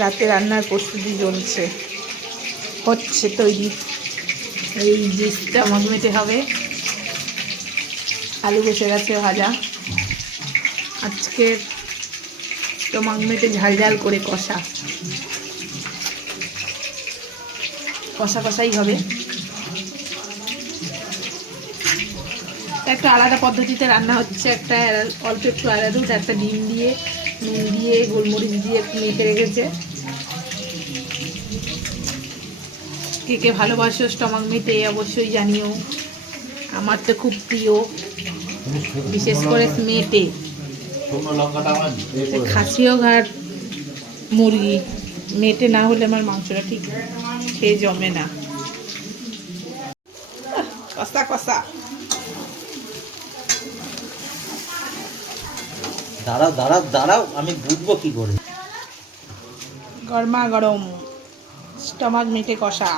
রাতে রান্নার প্রস্তুতি চলছে, হচ্ছে তৈরি। এই যে স্টমাক মেটে হবে, আলু বসে গেছে ভাজা। আজকের স্টমাক মেটে ঝাল ঝাল করে কষা কষাই হবে। একটা আলাদা পদ্ধতিতে রান্না হচ্ছে, একটা অল্প একটু আলাদা, একটা ডিম দিয়ে নুন দিয়ে গোলমরিচ দিয়ে একটু মেখে রেখেছে। কে কে ভালোবাসো স্টমাক মেটে অবশ্যই জানিও। আমার তো খুব প্রিয়, বিশেষ করে মেটে। খাসিও ঘাট মুরগি মেটে না হলে আমার মাংসটা ঠিক খেয়ে জমে না। কষা কষা। দাঁড়াও দাঁড়াও দাঁড়াও, আমি বুঝবো কি করে। গরমা গরম স্টমাক মেটে কষা।